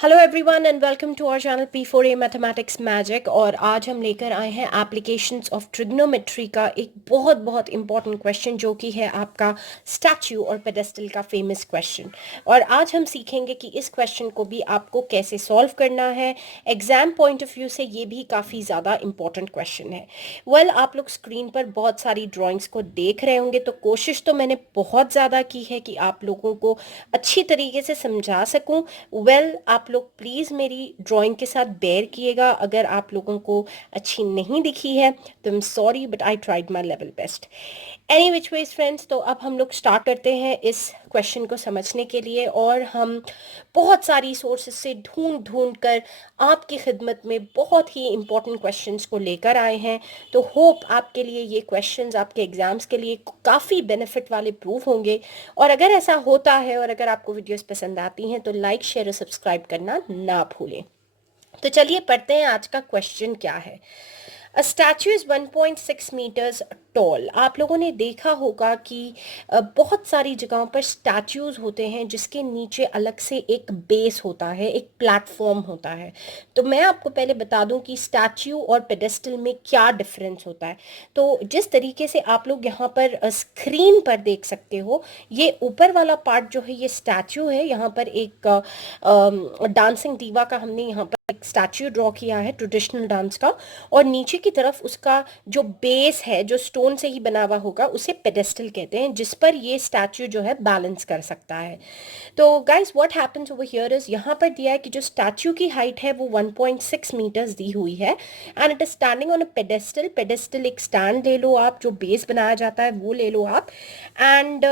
Hello everyone and welcome to our channel P4A mathematics magic. और आज हम लेकर आए हैं एप्लीकेशंस ऑफ ट्रिग्नोमेट्री का एक बहुत बहुत इंपॉर्टेंट क्वेश्चन, जो कि है आपका स्टैच्यू और पेडेस्टल का फेमस क्वेश्चन। और आज हम सीखेंगे कि इस क्वेश्चन को भी आपको कैसे सॉल्व करना है। एग्जाम पॉइंट ऑफ व्यू से ये भी काफ़ी ज़्यादा इंपॉर्टेंट क्वेश्चन है। आप लोग स्क्रीन पर बहुत सारी ड्राइंग्स को देख रहे होंगे, तो कोशिश तो मैंने बहुत ज़्यादा की है कि आप लोगों को अच्छी तरीके से समझा सकूं। आप लोग प्लीज़ मेरी ड्राइंग के साथ बेयर किएगा। अगर आप लोगों को अच्छी नहीं दिखी है तो I am sorry, but I tried my level best. Any which ways friends, तो अब हम लोग स्टार्ट करते हैं इस क्वेश्चन को समझने के लिए। और हम बहुत सारी सोर्सेस से ढूंढ ढूंढ कर आपकी खिदमत में बहुत ही इंपॉर्टेंट क्वेश्चंस को लेकर आए हैं। तो होप आपके लिए ये क्वेश्चंस आपके एग्जाम्स के लिए काफ़ी बेनिफिट वाले प्रूव होंगे। और अगर ऐसा होता है और अगर आपको वीडियोस पसंद आती हैं तो लाइक शेयर और सब्सक्राइब करना ना भूलें। तो चलिए पढ़ते हैं आज का क्वेश्चन क्या है। अ स्टैचू इज 1.6 मीटर्स टॉल। आप लोगों ने देखा होगा कि बहुत सारी जगहों पर स्टैचूज होते हैं जिसके नीचे अलग से एक बेस होता है, एक प्लेटफॉर्म होता है। तो मैं आपको पहले बता दूं कि स्टैचू और पेडेस्टल में क्या डिफरेंस होता है। तो जिस तरीके से आप लोग यहाँ पर स्क्रीन पर देख सकते हो, ये ऊपर वाला पार्ट जो है ये स्टैचू है। यहाँ पर एक डांसिंग दीवा का हमने यहाँ पर एक स्टैचू ड्रॉ किया है ट्रेडिशनल डांस का। और नीचे की तरफ उसका जो बेस है, जो स्टोन से ही बना हुआ होगा, उसे पेडेस्टल कहते हैं, जिस पर ये स्टैचू जो है बैलेंस कर सकता है। तो guys what happens over here is, यहाँ पर दिया है कि जो स्टैचू की हाइट है वो 1.6 मीटर्स दी हुई है and it is standing on a pedestal. Pedestal एक स्टैंड ले लो आप, जो बेस बनाया जाता है वो ले लो आप। एंड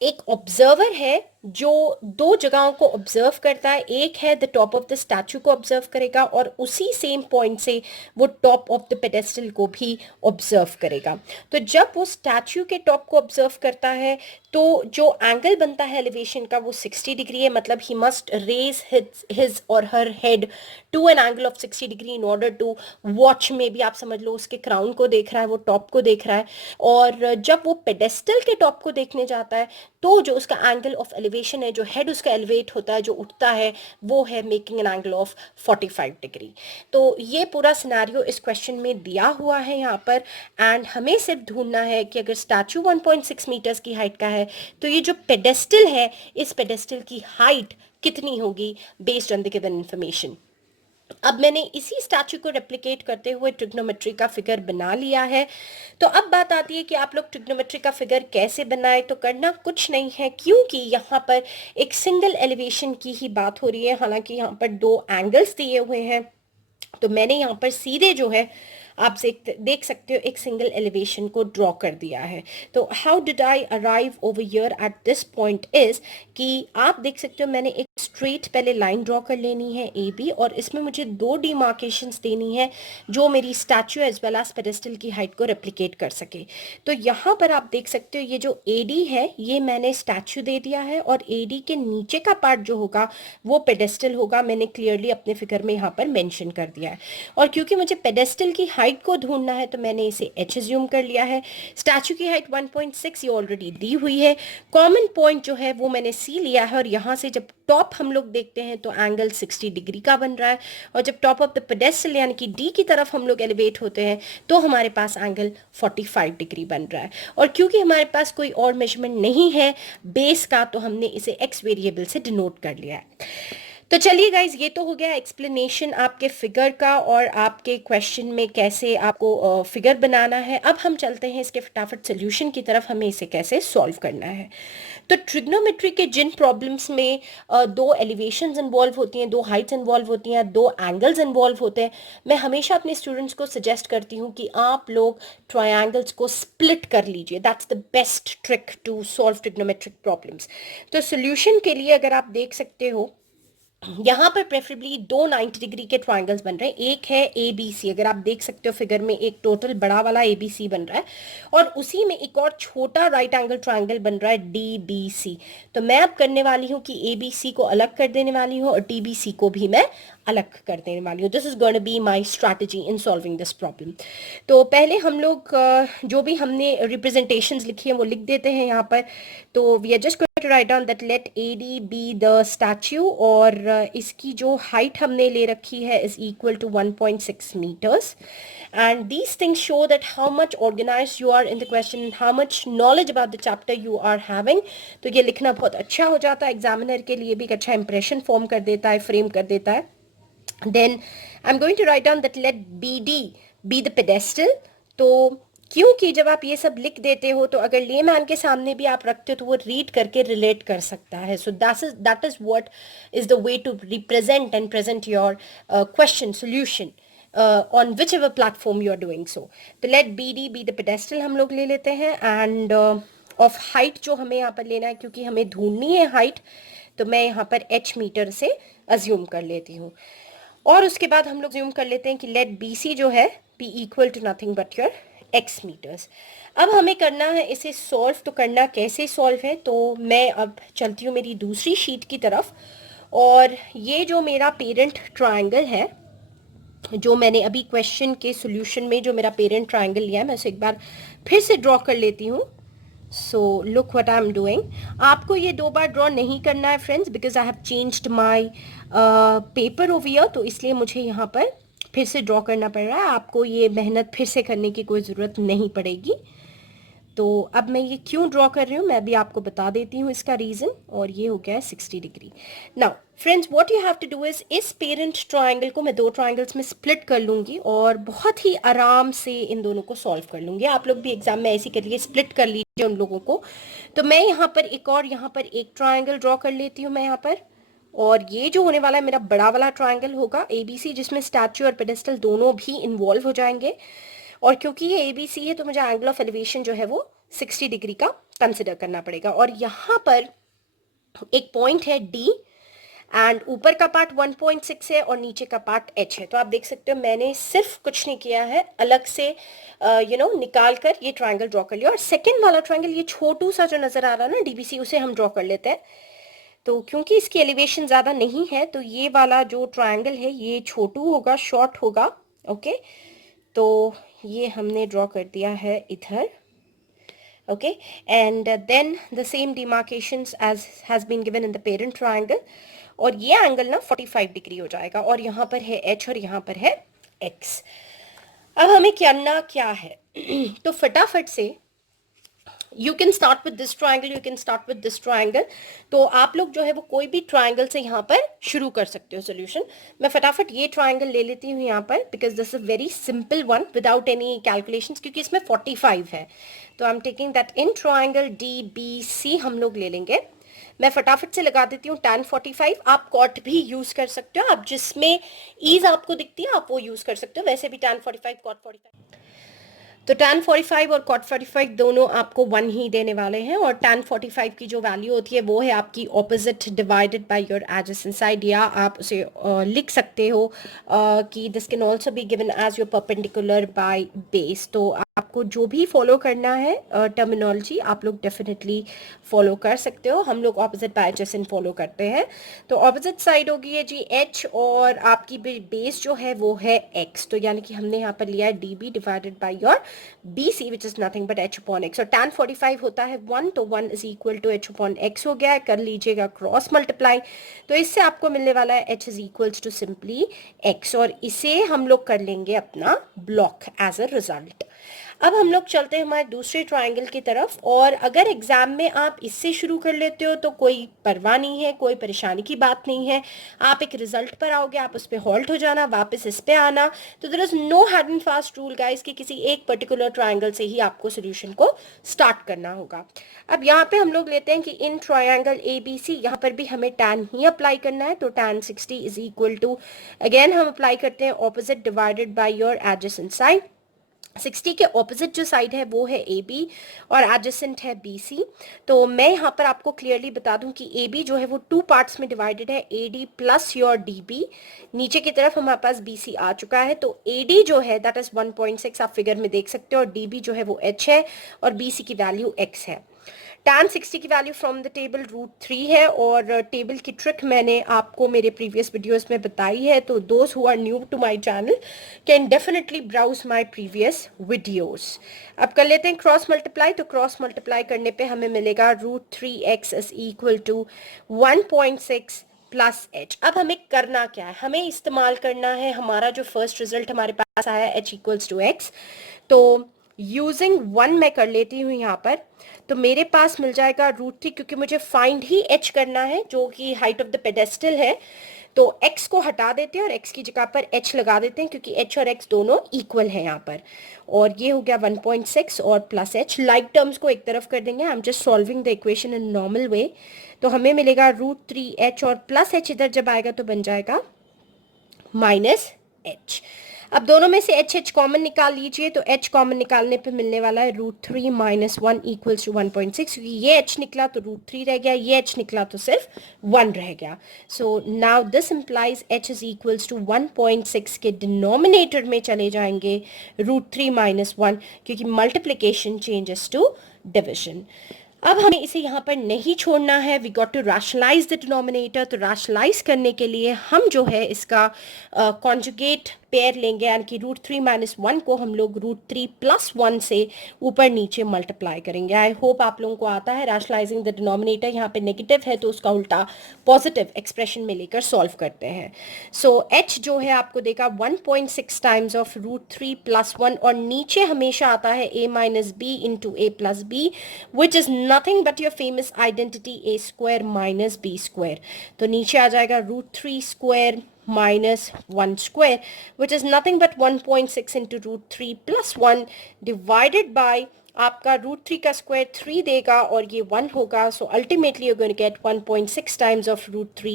एक ऑब्जर्वर है जो दो जगहों को ऑब्जर्व करता है। एक है the top of the statue को ऑब्जर्व करेगा और उसी सेम पॉइंट से वो टॉप ऑफ द पेडेस्टल को भी ऑब्जर्व करेगा। तो जब वो स्टैचू के टॉप को ऑब्जर्व करता है तो जो एंगल बनता है एलिवेशन का वो 60 डिग्री है। मतलब he must raise his or her head to an angle of 60 degree in order to watch. में भी आप समझ लो उसके क्राउन को देख रहा है, वो टॉप को देख रहा है। और जब वो पेडेस्टल के टॉप को देखने जाता है तो जो उसका एंगल ऑफ एलिवेशन है, जो हेड उसका एलिवेट होता है, जो उठता है, वो है making an angle of 45 degree. तो ये पूरा सिनेरियो इस क्वेश्चन में दिया हुआ है यहाँ पर। एंड हमें सिर्फ ढूंढना है कि अगर स्टैचू 1.6 मीटर्स की हाइट का है तो ये जो पेडेस्टल है, इस पेडेस्टल की हाइट कितनी होगी based on the given information. अब मैंने इसी स्टैचू को रेप्लिकेट करते हुए ट्रिग्नोमेट्री का फिगर बना लिया है। तो अब बात आती है कि आप लोग ट्रिग्नोमेट्री का फिगर कैसे बनाए। तो करना कुछ नहीं है, क्योंकि यहाँ पर एक सिंगल एलिवेशन की ही बात हो रही है। हालांकि यहाँ पर दो एंगल्स दिए हुए हैं, तो मैंने यहाँ पर सीधे जो है आप देख सकते हो एक सिंगल एलिवेशन को ड्रॉ कर दिया है। तो how did I arrive over here at this point is कि आप देख सकते हो मैंने एक स्ट्रेट पहले लाइन ड्रॉ कर लेनी है ए बी, और इसमें मुझे दो डिमार्केशंस देनी है जो मेरी statue as well as pedestal की हाइट को रेप्लिकेट कर सके। तो यहाँ पर आप देख सकते हो ये जो ए डी है ये मैंने स्टैचू दे दिया है, और ए डी के नीचे का पार्ट जो होगा वो पेडेस्टल होगा। मैंने क्लियरली अपने फिगर में यहाँ पर मेंशन कर दिया है। और क्योंकि मुझे पेडेस्टल की हाइट को ढूंढना है तो मैंने इसे h एज्यूम कर लिया है। स्टैचू की हाइट 1.6 ये ऑलरेडी दी हुई है। कॉमन पॉइंट जो है वो मैंने c लिया है, और यहाँ से जब टॉप हम लोग देखते हैं तो एंगल 60 डिग्री का बन रहा है। और जब टॉप ऑफ द पेडेस्टल यानी कि d की तरफ हम लोग एलिवेट होते हैं तो हमारे पास एंगल 45 डिग्री बन रहा है। और क्योंकि हमारे पास कोई और मेजरमेंट नहीं है बेस का, तो हमने इसे x वेरिएबल से डिनोट कर लिया है। तो चलिए गाइज, ये तो हो गया एक्सप्लेनेशन आपके फिगर का और आपके क्वेश्चन में कैसे आपको फिगर बनाना है। अब हम चलते हैं इसके फटाफट सोल्यूशन की तरफ, हमें इसे कैसे सॉल्व करना है। तो ट्रिग्नोमेट्री के जिन प्रॉब्लम्स में दो एलिवेशंस इन्वॉल्व होती हैं, दो हाइट्स इन्वॉल्व होती हैं, दो एंगल्स इन्वॉल्व होते हैं, मैं हमेशा अपने स्टूडेंट्स को सजेस्ट करती हूँ कि आप लोग ट्रायंगल्स को स्प्लिट कर लीजिए। That's the best trick to solve trigonometric problems. तो सोल्यूशन के लिए अगर आप देख सकते हो यहाँ पर प्रेफरेबली दो 90 डिग्री के ट्रायंगल्स बन रहे हैं। एक है ए बी सी, अगर आप देख सकते हो फिगर में एक टोटल बड़ा वाला ए बी सी बन रहा है, और उसी में एक और छोटा राइट एंगल ट्रायंगल बन रहा है डी बी सी। तो मैं अब करने वाली हूँ कि ए बी सी को अलग कर देने वाली हूँ और डी बी सी को भी मैं अलग कर देने वाली हूँ। This is going to be my strategy in solving this problem. तो पहले हम लोग जो भी हमने रिप्रेजेंटेशंस लिखी है वो लिख देते हैं यहाँ पर। तो we are just going to write down that let A D be the statue, और इसकी जो हाइट हमने ले रखी है is equal to 1.6 metres and these things show that how much organise you are in the question and how much knowledge about the chapter you are having. तो ये लिखना बहुत अच्छा हो जाता है, एग्जामिनर के लिए भी एक अच्छा इंप्रेशन फॉर्म कर देता है, फ्रेम कर देता है. Then I'm going to write down that let BD be the pedestal. तो क्योंकि जब आप ये सब लिख देते हो तो अगर लेमैन के सामने भी आप रखते हो तो वो रीड करके रिलेट कर सकता है. So that is what is the way to represent and present your question solution on which ever platform you are doing so. तो let BD be the pedestal हम लोग ले लेते हैं एंड ऑफ हाइट जो हमें यहाँ पर लेना है क्योंकि हमें ढूंढनी है हाइट, तो मैं यहाँ पर h मीटर से अज्यूम कर लेती हूँ. और उसके बाद हम लोग ज्यूम कर लेते हैं कि लेट BC जो है be equal to nothing but your x metres. अब हमें करना है इसे सॉल्व. तो करना कैसे सॉल्व है, तो मैं अब चलती हूँ मेरी दूसरी शीट की तरफ और ये जो मेरा पेरेंट ट्रायंगल है जो मैंने अभी क्वेश्चन के सॉल्यूशन में जो मेरा पेरेंट ट्रायंगल लिया है मैं उसे एक बार फिर से ड्रॉ कर लेती हूँ. So look what I am doing. आपको ये 2 बार ड्रॉ नहीं करना है friends because I have changed my paper over here, तो इसलिए मुझे यहाँ पर फिर से ड्रॉ करना पड़ रहा है. आपको ये मेहनत फिर से करने की कोई ज़रूरत नहीं पड़ेगी. तो अब मैं ये क्यों ड्रॉ कर रही हूँ मैं भी आपको बता देती हूँ इसका रीज़न. और ये हो गया है 60 degree. Now friends what you have to do is इस पेरेंट ट्रायंगल को मैं 2 ट्रायंगल्स में स्प्लिट कर लूँगी और बहुत ही आराम से इन दोनों को सॉल्व कर लूँगी. आप लोग भी एग्जाम में ऐसे करिए, स्प्लिट कर लीजिए उन लोगों को. तो मैं यहाँ पर एक और यहाँ पर एक ट्रायंगल ड्रॉ कर लेती हूँ मैं यहाँ पर. और ये जो होने वाला है मेरा बड़ा वाला ट्रायंगल होगा ABC जिसमें स्टैच्यू और पेडेस्टल दोनों भी इन्वॉल्व हो जाएंगे. और क्योंकि ये ABC है तो मुझे एंगल ऑफ एलिवेशन जो है वो 60 डिग्री का कंसिडर करना पड़ेगा. और यहाँ पर एक पॉइंट है D एंड ऊपर का पार्ट 1.6 है और नीचे का पार्ट H है. तो आप देख सकते हो मैंने सिर्फ कुछ नहीं किया है, अलग से निकाल कर ये ट्रायंगल ड्रॉ कर लिया. और सेकेंड वाला ट्रायंगल ये छोटू सा जो नजर आ रहा है ना DBC उसे हम ड्रॉ कर लेते हैं. तो क्योंकि इसकी एलिवेशन ज़्यादा नहीं है तो ये वाला जो ट्रायंगल है ये छोटू होगा, शॉर्ट होगा. ओके तो ये हमने ड्रॉ कर दिया है इधर. Okay and then the same demarcations as has been given in the parent triangle. और ये एंगल ना 45 डिग्री हो जाएगा और यहाँ पर है H और यहाँ पर है X. अब हमें करना क्या है तो फटाफट से you can start with this triangle, you can start with this triangle. तो आप लोग जो है वो कोई भी ट्राइंगल से यहाँ पर शुरू कर सकते हो सोल्यूशन. मैं फटाफट ये ट्राइंगल ले लेती हूँ यहाँ पर because this is very simple one without any calculations क्योंकि इसमें 45 है. तो I am taking that in triangle DBC हम लोग ले लेंगे. मैं फटाफट से लगा देती हूँ tan 45. आप कॉट भी यूज कर सकते हो, आप जिसमें ईज आपको दिखती है आप वो यूज कर सकते हो. वैसे भी tan 45 cot 45 तो tan 45 और cot 45 दोनों आपको 1 ही देने वाले हैं. और tan 45 की जो वैल्यू होती है वो है आपकी opposite divided by your adjacent side. या आप उसे लिख सकते हो कि this can also be given as your perpendicular by base. तो आपको जो भी फॉलो करना है टर्मिनोलॉजी आप लोग डेफिनेटली फॉलो कर सकते हो. हम लोग ऑपोजिट बाय एडजेसेंट फॉलो करते हैं. तो ऑपोजिट साइड होगी है जी H और आपकी बेस जो है वो है X. तो यानी कि हमने यहाँ पर लिया है DB divided by your BC which is nothing but H upon X. और tan 45 होता है 1 तो 1 is equal to H upon X हो गया है. कर लीजिएगा क्रॉस मल्टीप्लाई. तो इससे आपको मिलने वाला है H is equals to simply X और इसे हम लोग कर लेंगे अपना ब्लॉक एज अ रिजल्ट. अब हम लोग चलते हैं हमारे दूसरे ट्राइंगल की तरफ. और अगर एग्जाम में आप इससे शुरू कर लेते हो तो कोई परवाह नहीं है, कोई परेशानी की बात नहीं है. आप एक रिजल्ट पर आओगे, आप उस पर हॉल्ट हो जाना, वापस इस पे आना. तो there is no hard and fast rule guys कि किसी एक पर्टिकुलर ट्राइंगल से ही आपको सोल्यूशन को स्टार्ट करना होगा. अब यहाँ पे हम लोग लेते हैं कि इन ट्राइंगल ABC यहाँ पर भी हमें tan ही अप्लाई करना है. तो tan 60 is equal to again हम अप्लाई करते हैं opposite divided by your adjacent side. 60 के ऑपोजिट जो साइड है वो है AB और एडजेसेंट है BC. तो मैं यहाँ पर आपको क्लियरली बता दूं कि AB जो है वो 2 पार्ट्स में डिवाइडेड है, AD प्लस योर DB. नीचे की तरफ हमारे पास BC आ चुका है. तो AD जो है दैट इज 1.6 आप फिगर में देख सकते हो और DB जो है वो H है और BC की वैल्यू X है. tan 60 की वैल्यू फ्रॉम द टेबल √3 है और टेबल की ट्रिक मैंने आपको मेरे प्रीवियस वीडियोस में बताई है. तो those who are new to my channel can definitely browse my previous videos. अब कर लेते हैं क्रॉस मल्टीप्लाई. तो क्रॉस मल्टीप्लाई करने पे हमें मिलेगा √3x is equal to 1.6 plus H. अब हमें करना क्या है, हमें इस्तेमाल करना है हमारा जो फर्स्ट रिजल्ट हमारे पास आया एच इक्वल्स टू एक्स, तो यूजिंग वन मैं कर लेती हूँ यहाँ पर, तो मेरे पास मिल जाएगा √3, क्योंकि मुझे फाइंड ही एच करना है जो कि हाइट ऑफ द पेडेस्टल है, तो x को हटा देते हैं और x की जगह पर h लगा देते हैं, क्योंकि h और x दोनों इक्वल है यहाँ पर, और ये हो गया 1.6 और प्लस h, लाइक टर्म्स को एक तरफ कर देंगे, I am just solving the equation in normal way, तो हमें मिलेगा √3h और प्लस h इधर जब आएगा तो बन जाएगा माइनस h। अब दोनों में से h कॉमन निकाल लीजिए, तो h कॉमन निकालने पे मिलने वाला है √3 माइनस 1 इक्वल्स टू 1.6, क्योंकि ये h निकला तो √3 रह गया, ये h निकला तो सिर्फ 1 रह गया। So now this implies h is equals to 1.6 के डिनोमिनेटर में चले जाएंगे √3 माइनस 1, क्योंकि मल्टीप्लीकेशन चेंजेस टू डिविजन। अब हमें इसे यहाँ पर नहीं छोड़ना है, we got to rationalise the denominator, तो रैशनलाइज करने के लिए हम जो है इसका कॉन्जुगेट पेयर लेंगे, यानी कि √3 माइनस 1 को हम लोग √3 प्लस 1 से ऊपर नीचे मल्टीप्लाई करेंगे। आई होप आप लोगों को आता है रैशनलाइजिंग द डिनोमिनेटर, यहाँ पे नेगेटिव है तो उसका उल्टा पॉजिटिव एक्सप्रेशन में लेकर सॉल्व करते हैं। सो h जो है आपको देगा 1.6 टाइम्स ऑफ √3 प्लस 1, और नीचे हमेशा आता है a minus B into a plus B, which is nothing but your famous identity a square minus b square, तो नीचे आ जाएगा √3 square minus 1 square, which is nothing but 1.6 into √3 plus 1 divided by आपका √3 का स्क्वायर 3 देगा और ये 1 होगा, so ultimately you're going to get 1.6 times of √3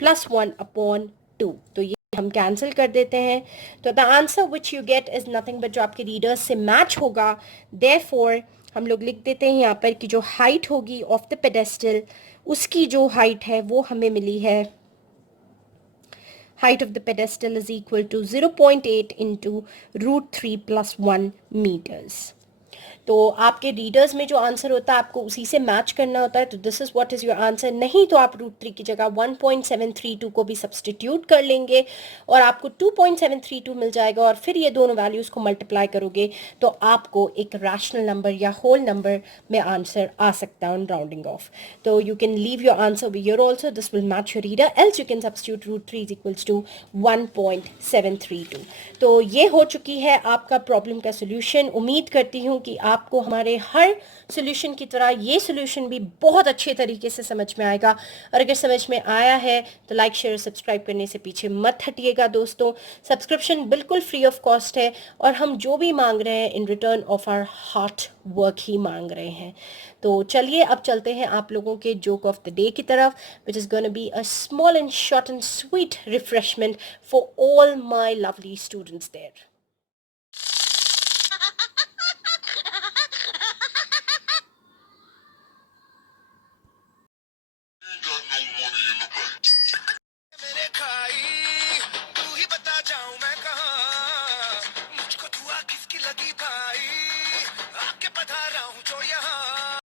plus 1 upon 2, तो ये हम कैंसिल कर देते हैं, तो the answer which you get is nothing but जो आपके रीडर्स से मैच होगा, देयरफॉर हम लोग लिख देते हैं यहाँ पर कि जो हाइट होगी ऑफ द पेडेस्टल, उसकी जो हाइट है वो हमें मिली है, height of the pedestal is equal to 0.8 into √3 plus 1 meters. तो आपके रीडर्स में जो आंसर होता है आपको उसी से मैच करना होता है, तो this is what is your answer. नहीं तो आप √3 की जगह 1.732 को भी सब्सटीट्यूट कर लेंगे और आपको 2.732 मिल जाएगा, और फिर ये दोनों वैल्यूज को मल्टीप्लाई करोगे तो आपको एक रैशनल नंबर या होल नंबर में आंसर आ सकता है ऑन राउंडिंग ऑफ। तो you can leave your answer over here also, this will match your reader, else you can substitute √3 is equals to 1.732। तो ये हो चुकी है आपका प्रॉब्लम का सोल्यूशन। उम्मीद करती हूँ कि आपको हमारे हर सॉल्यूशन की तरह ये सॉल्यूशन भी बहुत अच्छे तरीके से समझ में आएगा, और अगर समझ में आया है तो लाइक शेयर सब्सक्राइब करने से पीछे मत हटिएगा दोस्तों। सब्सक्रिप्शन बिल्कुल फ्री ऑफ कॉस्ट है, और हम जो भी मांग रहे हैं in return of our hard work ही मांग रहे हैं। तो चलिए अब चलते हैं आप लोगों के जोक ऑफ द डे की तरफ, which is gonna be a small and short and sweet refreshment for all my lovely students there.